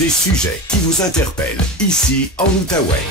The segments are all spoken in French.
Des sujets qui vous interpellent ici en Outaouais.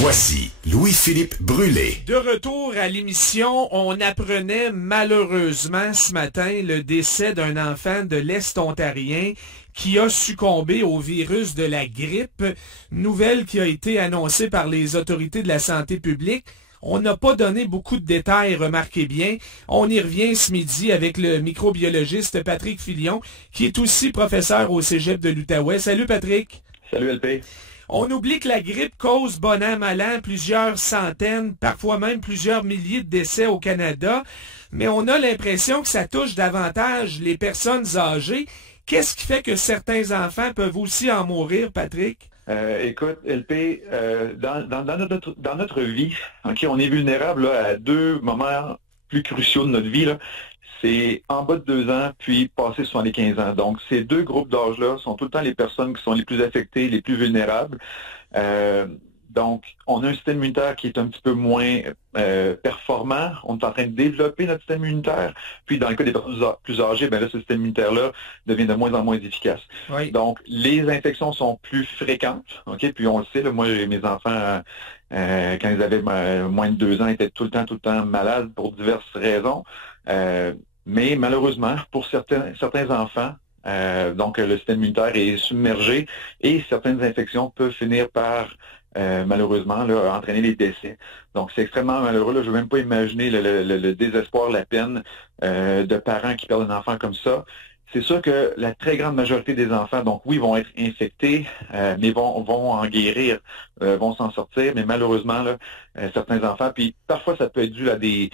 Voici Louis-Philippe Brûlé. De retour à l'émission, on apprenait malheureusement ce matin le décès d'un enfant de l'Est ontarien qui a succombé au virus de la grippe, nouvelle qui a été annoncée par les autorités de la santé publique. On n'a pas donné beaucoup de détails, remarquez bien. On y revient ce midi avec le microbiologiste Patrick Filion, qui est aussi professeur au Cégep de l'Outaouais. Salut Patrick. Salut LP. On oublie que la grippe cause bon an, mal an, plusieurs centaines, parfois même plusieurs milliers de décès au Canada, mais on a l'impression que ça touche davantage les personnes âgées. Qu'est-ce qui fait que certains enfants peuvent aussi en mourir, Patrick? Écoute, LP, dans notre vie, okay, on est vulnérable là, à deux moments plus cruciaux de notre vie. Là. C'est en bas de 2 ans, puis passer 75 ans. Donc, ces deux groupes d'âge-là sont tout le temps les personnes qui sont les plus affectées, les plus vulnérables. Donc, on a un système immunitaire qui est un petit peu moins performant. On est en train de développer notre système immunitaire. Puis, dans le cas des personnes plus âgées, ben là, ce système immunitaire-là devient de moins en moins efficace. Oui. Donc, les infections sont plus fréquentes. Ok, puis on le sait, là, moi, mes enfants, quand ils avaient moins de 2 ans, étaient tout le temps malades pour diverses raisons. Mais malheureusement, pour certains enfants, donc le système immunitaire est submergé et certaines infections peuvent finir par malheureusement là, entraîner les décès. Donc c'est extrêmement malheureux. Là. Je ne veux même pas imaginer le désespoir, la peine de parents qui perdent un enfant comme ça. C'est sûr que la très grande majorité des enfants, donc oui, vont être infectés, mais vont en guérir, vont s'en sortir, mais malheureusement, là, certains enfants, puis parfois ça peut être dû à des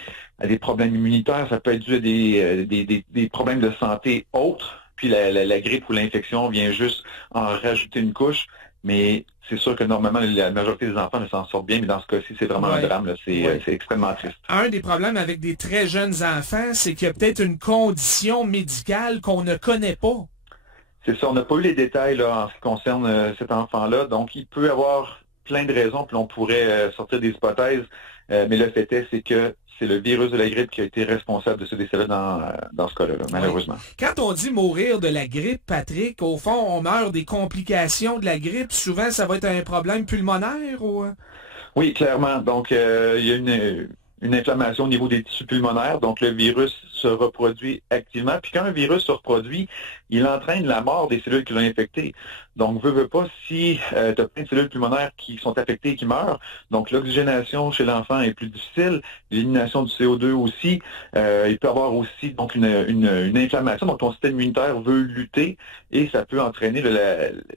problèmes immunitaires, ça peut être dû à des problèmes de santé autres, puis la grippe ou l'infection vient juste en rajouter une couche. Mais c'est sûr que normalement, la majorité des enfants ne s'en sortent bien, mais dans ce cas-ci, c'est vraiment un drame. Là. C'est extrêmement triste. Un des problèmes avec des très jeunes enfants, c'est qu'il y a peut-être une condition médicale qu'on ne connaît pas. C'est ça, on n'a pas eu les détails là, en ce qui concerne cet enfant-là. Donc, il peut avoir plein de raisons, puis on pourrait sortir des hypothèses. Mais le fait est, c'est que c'est le virus de la grippe qui a été responsable de ce décès-là dans ce cas-là, malheureusement. Oui. Quand on dit mourir de la grippe, Patrick, au fond, on meurt des complications de la grippe. Souvent, ça va être un problème pulmonaire ou... Oui, clairement. Donc, il y a une inflammation au niveau des tissus pulmonaires. Donc, le virus se reproduit activement. Puis quand un virus se reproduit, il entraîne la mort des cellules qui l'ont infecté. Donc, veux pas, si tu as plein de cellules pulmonaires qui sont affectées et qui meurent, donc l'oxygénation chez l'enfant est plus difficile, l'élimination du CO2 aussi, il peut avoir aussi donc une inflammation. Donc, ton système immunitaire veut lutter et ça peut entraîner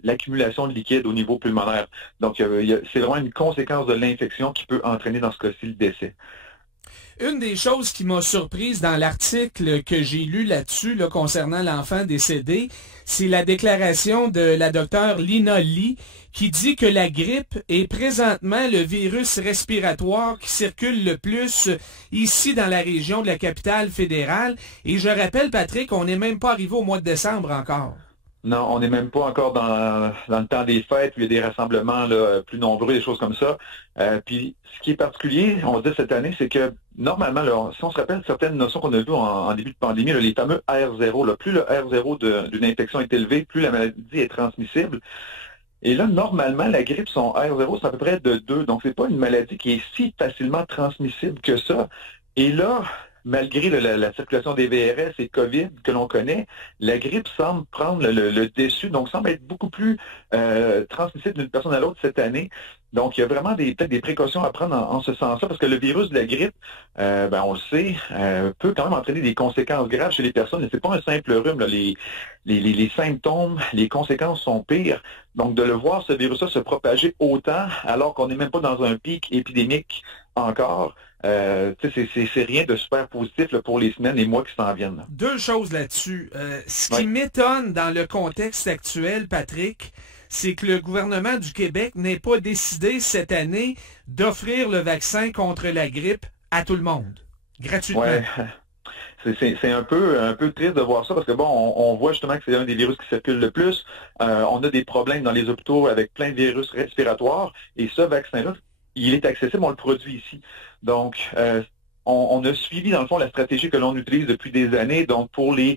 l'accumulation de liquide au niveau pulmonaire. Donc, c'est vraiment une conséquence de l'infection qui peut entraîner dans ce cas-ci le décès. Une des choses qui m'a surprise dans l'article que j'ai lu là-dessus, là, concernant l'enfant décédé, c'est la déclaration de la docteure Lina Lee qui dit que la grippe est présentement le virus respiratoire qui circule le plus ici dans la région de la capitale fédérale. Et je rappelle, Patrick, on n'est même pas arrivé au mois de décembre encore. Non, on n'est même pas encore dans le temps des fêtes où il y a des rassemblements là, plus nombreux, des choses comme ça. Puis, ce qui est particulier, on va dire cette année, c'est que normalement, là, si on se rappelle certaines notions qu'on a vues en début de pandémie, là, les fameux R0, là, plus le R0 d'une infection est élevé, plus la maladie est transmissible. Et là, normalement, la grippe, son R0, c'est à peu près de 2. Donc, c'est pas une maladie qui est si facilement transmissible que ça. Et là, malgré la circulation des VRS et COVID que l'on connaît, la grippe semble prendre le dessus, donc semble être beaucoup plus transmissible d'une personne à l'autre cette année. Donc, il y a vraiment peut-être des précautions à prendre en ce sens-là, parce que le virus de la grippe, on le sait, peut quand même entraîner des conséquences graves chez les personnes. Et c'est pas un simple rhume. Là. Les symptômes, les conséquences sont pires. Donc, de le voir, ce virus-là, se propager autant, alors qu'on n'est même pas dans un pic épidémique encore, c'est rien de super positif là, pour les semaines et mois qui s'en viennent. Là. Deux choses là-dessus. Ce qui m'étonne dans le contexte actuel, Patrick, c'est que le gouvernement du Québec n'ait pas décidé cette année d'offrir le vaccin contre la grippe à tout le monde, gratuitement. Ouais. C'est un peu triste de voir ça parce que bon, on voit justement que c'est un des virus qui circule le plus. On a des problèmes dans les hôpitaux avec plein de virus respiratoires et ce vaccin-là, il est accessible, on le produit ici. Donc, on a suivi, dans le fond, la stratégie que l'on utilise depuis des années. Donc, pour les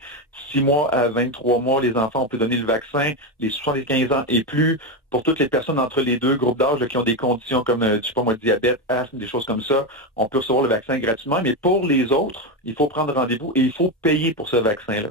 6 mois à 23 mois, les enfants, on peut donner le vaccin. Les 75 ans et plus, pour toutes les personnes entre les deux groupes d'âge qui ont des conditions comme, je sais pas moi, diabète, asthme, des choses comme ça, on peut recevoir le vaccin gratuitement. Mais pour les autres, il faut prendre rendez-vous et il faut payer pour ce vaccin-là.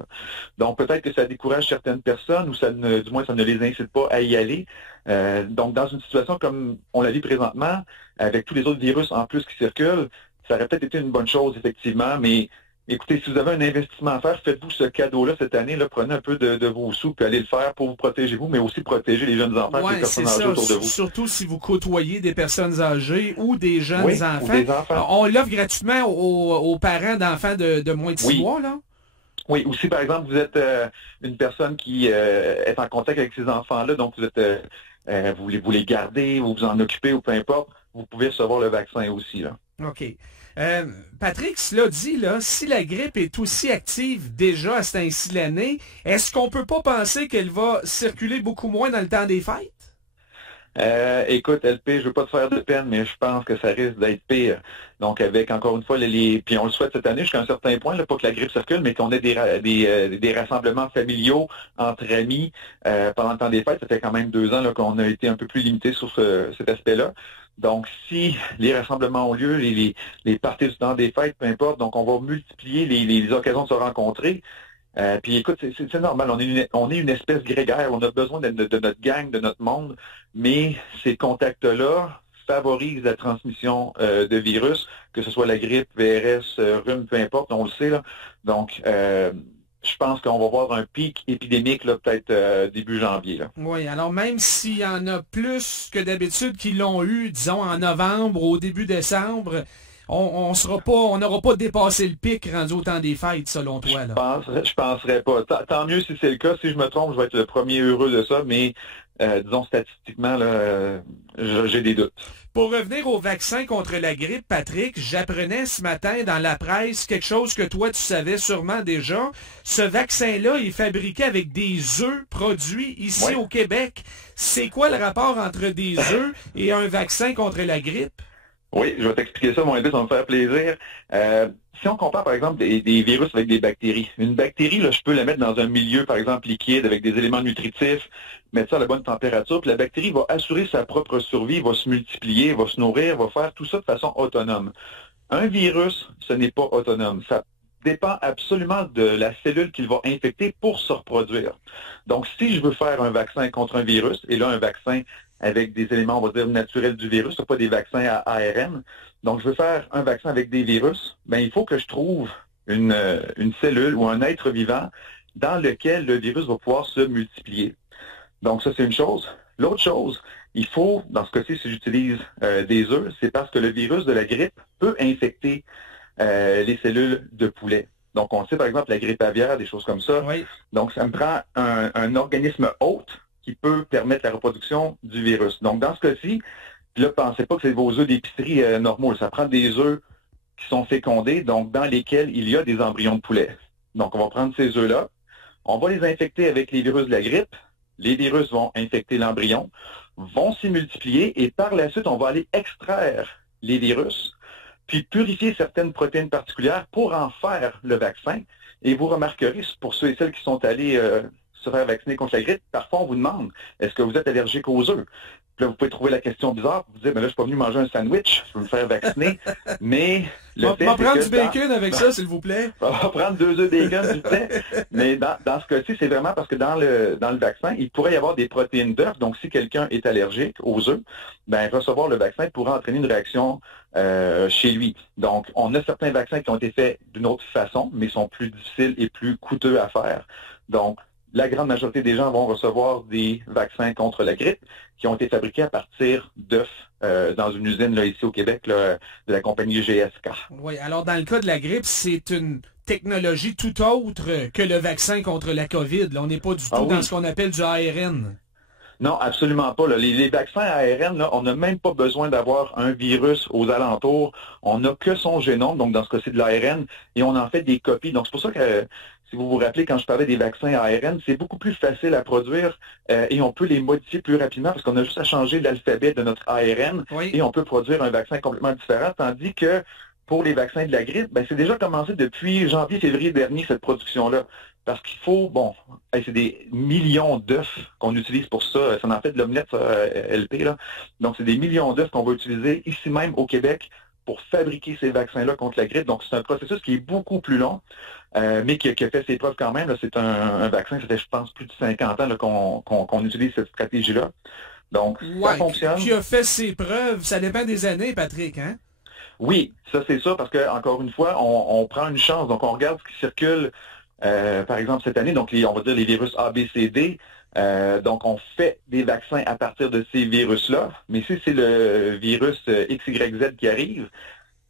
Donc, peut-être que ça décourage certaines personnes ou du moins, ça ne les incite pas à y aller. Donc, dans une situation comme on la vit présentement, avec tous les autres virus en plus qui circulent, ça aurait peut-être été une bonne chose, effectivement, mais écoutez, si vous avez un investissement à faire, faites-vous ce cadeau-là cette année, là, prenez un peu de vos sous, puis allez le faire pour vous protéger vous, mais aussi protéger les jeunes enfants et les personnes âgées autour de vous. Surtout si vous côtoyez des personnes âgées ou des jeunes enfants. Ou des enfants. On l'offre gratuitement aux parents d'enfants de moins de 6 mois, là? Oui, ou si par exemple vous êtes une personne qui est en contact avec ces enfants-là, donc vous êtes vous les gardez, vous vous en occupez ou peu importe, vous pouvez recevoir le vaccin aussi, là. OK. Patrick cela dit, là, si la grippe est aussi active déjà à ce temps-ci de l'année, est-ce qu'on peut pas penser qu'elle va circuler beaucoup moins dans le temps des fêtes? Écoute, LP, je veux pas te faire de peine, mais je pense que ça risque d'être pire. Donc, avec, encore une fois, puis on le souhaite cette année jusqu'à un certain point, là, pas que la grippe circule, mais qu'on ait des rassemblements familiaux entre amis pendant le temps des fêtes. Ça fait quand même 2 ans là, qu'on a été un peu plus limité sur cet aspect-là. Donc, si les rassemblements ont lieu, les parties du temps des fêtes, peu importe, donc on va multiplier les occasions de se rencontrer. Puis écoute, c'est normal, on est une espèce grégaire, on a besoin de notre gang, de notre monde, mais ces contacts-là favorisent la transmission de virus, que ce soit la grippe, VRS, rhume, peu importe, on le sait, là. Donc, je pense qu'on va voir un pic épidémique là, peut-être début janvier. Là. Oui, alors même s'il y en a plus que d'habitude qui l'ont eu, disons, en novembre ou au début décembre, on n'aura pas dépassé le pic rendu au temps des fêtes, selon toi. Là. Je penserais pas. Tant mieux si c'est le cas. Si je me trompe, je vais être le premier heureux de ça, mais disons statistiquement, là, j'ai des doutes. Pour revenir au vaccin contre la grippe, Patrick, j'apprenais ce matin dans la presse quelque chose que toi tu savais sûrement déjà. Ce vaccin-là est fabriqué avec des œufs produits ici au Québec. C'est quoi le rapport entre des œufs et un vaccin contre la grippe? Oui, je vais t'expliquer ça, mon avis, ça va me faire plaisir. Si on compare, par exemple, des virus avec des bactéries, une bactérie, là, je peux la mettre dans un milieu, par exemple, liquide, avec des éléments nutritifs, mettre ça à la bonne température, puis la bactérie va assurer sa propre survie, va se multiplier, va se nourrir, va faire tout ça de façon autonome. Un virus, ce n'est pas autonome. Ça dépend absolument de la cellule qu'il va infecter pour se reproduire. Donc, si je veux faire un vaccin contre un virus, et là, un vaccin avec des éléments, on va dire, naturels du virus, ce pas des vaccins à ARN. Donc, je veux faire un vaccin avec des virus, ben il faut que je trouve une cellule ou un être vivant dans lequel le virus va pouvoir se multiplier. Donc, ça, c'est une chose. L'autre chose, il faut, dans ce cas-ci, si j'utilise des œufs, c'est parce que le virus de la grippe peut infecter les cellules de poulet. Donc, on sait, par exemple, la grippe aviaire, des choses comme ça. Oui. Donc, ça me prend un organisme hôte qui peut permettre la reproduction du virus. Donc, dans ce cas-ci, puis là, pensez pas que c'est vos œufs d'épicerie normaux. Ça prend des œufs qui sont fécondés, donc dans lesquels il y a des embryons de poulet. Donc, on va prendre ces œufs-là, on va les infecter avec les virus de la grippe, les virus vont infecter l'embryon, vont s'y multiplier, et par la suite, on va aller extraire les virus, puis purifier certaines protéines particulières pour en faire le vaccin. Et vous remarquerez, pour ceux et celles qui sont allés se faire vacciner contre la grippe, parfois on vous demande, est-ce que vous êtes allergique aux œufs? Puis là, vous pouvez trouver la question bizarre, vous dites, mais là, je suis pas venu manger un sandwich, je veux me faire vacciner, mais le fait, on va prendre du bacon avec ça, s'il vous plaît. On va prendre 2 œufs bacon, s'il vous plaît. Mais dans ce cas-ci, c'est vraiment parce que dans le vaccin, il pourrait y avoir des protéines d'œufs, donc si quelqu'un est allergique aux œufs, ben recevoir le vaccin pourrait entraîner une réaction chez lui. Donc, on a certains vaccins qui ont été faits d'une autre façon, mais sont plus difficiles et plus coûteux à faire. Donc, la grande majorité des gens vont recevoir des vaccins contre la grippe qui ont été fabriqués à partir d'œufs dans une usine là, ici au Québec là, de la compagnie GSK. Oui, alors dans le cas de la grippe, c'est une technologie tout autre que le vaccin contre la COVID. Là, on n'est pas du tout dans ce qu'on appelle du ARN. Non, absolument pas. Là. Les vaccins à ARN, là, on n'a même pas besoin d'avoir un virus aux alentours. On n'a que son génome, donc dans ce cas-ci de l'ARN, et on en fait des copies. Donc c'est pour ça que, si vous vous rappelez, quand je parlais des vaccins à ARN, c'est beaucoup plus facile à produire et on peut les modifier plus rapidement parce qu'on a juste à changer l'alphabet de notre ARN et on peut produire un vaccin complètement différent, tandis que pour les vaccins de la grippe, ben, c'est déjà commencé depuis janvier-février dernier, cette production-là. Parce qu'il faut, c'est des millions d'œufs qu'on utilise pour ça. Ça en fait de l'omelette, ça, LP, là. Donc, c'est des millions d'œufs qu'on va utiliser ici même au Québec pour fabriquer ces vaccins-là contre la grippe. Donc, c'est un processus qui est beaucoup plus long, mais qui a fait ses preuves quand même. Là. C'est un vaccin, ça fait, je pense, plus de 50 ans là, qu'on utilise cette stratégie-là. Donc, ça fonctionne. Qui a fait ses preuves, ça dépend des années, Patrick, hein? Oui, ça c'est ça, parce que encore une fois, on prend une chance. Donc, on regarde ce qui circule, par exemple, cette année, donc on va dire les virus A, B, C, D. Donc, on fait des vaccins à partir de ces virus-là. Mais si c'est le virus X, Y, Z qui arrive,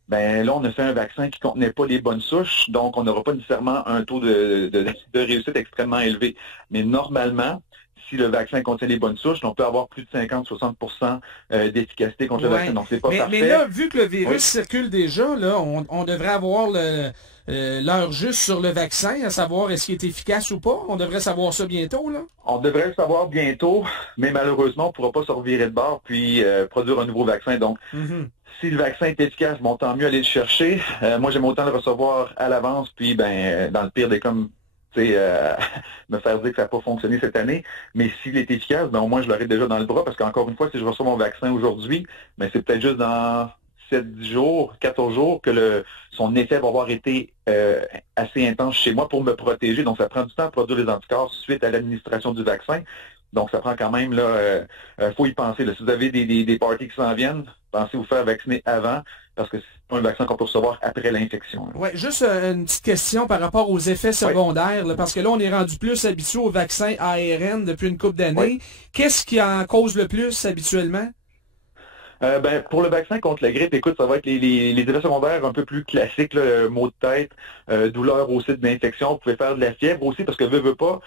ben là, on a fait un vaccin qui contenait pas les bonnes souches, donc on n'aura pas nécessairement un taux de réussite extrêmement élevé. Mais normalement, si le vaccin contient les bonnes souches, on peut avoir plus de 50-60% d'efficacité contre le vaccin. Donc, c'est pas parfait. Mais là, vu que le virus circule déjà, là, on devrait avoir l'heure juste sur le vaccin, à savoir est-ce qu'il est efficace ou pas. On devrait savoir ça bientôt, là. On devrait le savoir bientôt, mais malheureusement, on ne pourra pas se revirer de bord puis produire un nouveau vaccin. Donc, si le vaccin est efficace, tant mieux aller le chercher. Moi, j'aime autant le recevoir à l'avance, puis dans le pire des cas, me faire dire que ça n'a pas fonctionné cette année. Mais s'il est efficace, au moins je l'aurai déjà dans le bras, parce qu'encore une fois, si je reçois mon vaccin aujourd'hui, c'est peut-être juste dans 7 jours, 14 jours que son effet va avoir été assez intense chez moi pour me protéger. Donc, ça prend du temps à produire les anticorps suite à l'administration du vaccin. Donc, ça prend quand même, faut y penser. Là. Si vous avez des parties qui s'en viennent, pensez vous faire vacciner avant, parce que c'est pas un vaccin qu'on peut recevoir après l'infection. Oui, juste une petite question par rapport aux effets secondaires, là, parce que là, on est rendu plus habitué aux vaccins ARN depuis une couple d'années. Qu'est-ce qui en cause le plus habituellement? Pour le vaccin contre la grippe, écoute, ça va être les effets secondaires un peu plus classiques, là, maux de tête, douleur au site d'infection. Vous pouvez faire de la fièvre aussi, parce que veut pas,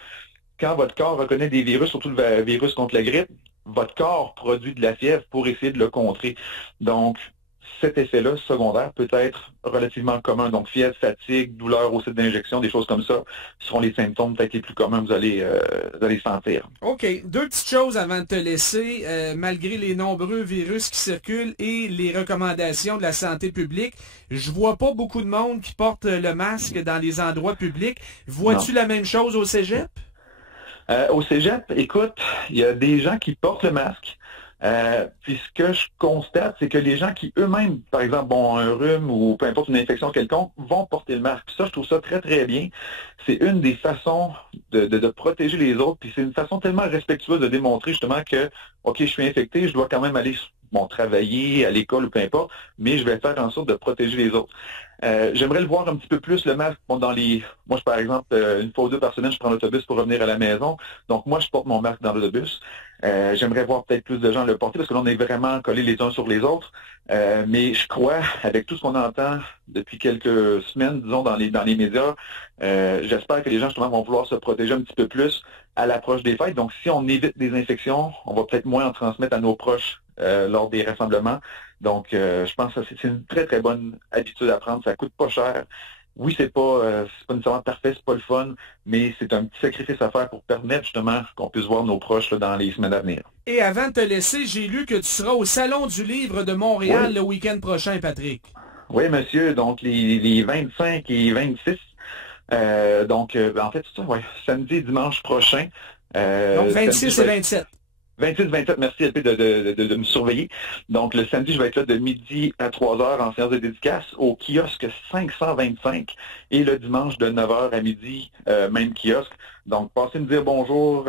quand votre corps reconnaît des virus, surtout le virus contre la grippe, votre corps produit de la fièvre pour essayer de le contrer. Donc, cet effet-là, secondaire, peut être relativement commun. Donc, fièvre, fatigue, douleur au site d'injection, des choses comme ça, seront les symptômes peut-être les plus communs que vous allez sentir. OK. Deux petites choses avant de te laisser. Malgré les nombreux virus qui circulent et les recommandations de la santé publique, je vois pas beaucoup de monde qui porte le masque dans les endroits publics. Vois-tu la même chose au cégep? Au cégep, écoute, il y a des gens qui portent le masque. Puis ce que je constate, c'est que les gens qui eux-mêmes, par exemple, ont un rhume ou peu importe une infection quelconque, vont porter le masque. Puis ça, je trouve ça très, très bien. C'est une des façons de protéger les autres. Puis c'est une façon tellement respectueuse de démontrer justement que, OK, je suis infecté, je dois quand même aller travailler à l'école ou peu importe, mais je vais faire en sorte de protéger les autres. J'aimerais le voir un petit peu plus, le masque, moi, par exemple, une fois ou deux par semaine, je prends l'autobus pour revenir à la maison. Donc, moi, je porte mon masque dans l'autobus. J'aimerais voir peut-être plus de gens le porter, parce que là, on est vraiment collés les uns sur les autres. Mais je crois, avec tout ce qu'on entend depuis quelques semaines, disons, dans les médias, j'espère que les gens, justement, vont vouloir se protéger un petit peu plus à l'approche des fêtes. Donc, si on évite des infections, on va peut-être moins en transmettre à nos proches lors des rassemblements. Donc, je pense que c'est une très, très bonne habitude à prendre. Ça coûte pas cher. Oui, c'est pas nécessairement parfait, c'est pas le fun, mais c'est un petit sacrifice à faire pour permettre justement qu'on puisse voir nos proches là, dans les semaines à venir. Et avant de te laisser, j'ai lu que tu seras au Salon du Livre de Montréal le week-end prochain, Patrick. Oui, monsieur. Donc, les 25 et 26. En fait, c'est ça, samedi et dimanche prochain. Donc, 26 et 27. 26-27, merci LP de me surveiller. Donc, le samedi, je vais être là de midi à 3h en séance de dédicace au kiosque 525 et le dimanche de 9h à midi, même kiosque. Donc, passez me dire bonjour,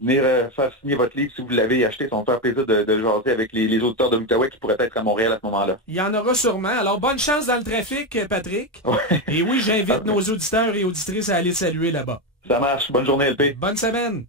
venir faire signer votre livre si vous l'avez acheté. Ça va me faire plaisir de jaser avec les auditeurs de l'Outaouais qui pourraient être à Montréal à ce moment-là. Il y en aura sûrement. Alors, bonne chance dans le trafic, Patrick. Et oui, j'invite nos auditeurs et auditrices à aller saluer là-bas. Ça marche. Bonne journée, LP. Bonne semaine.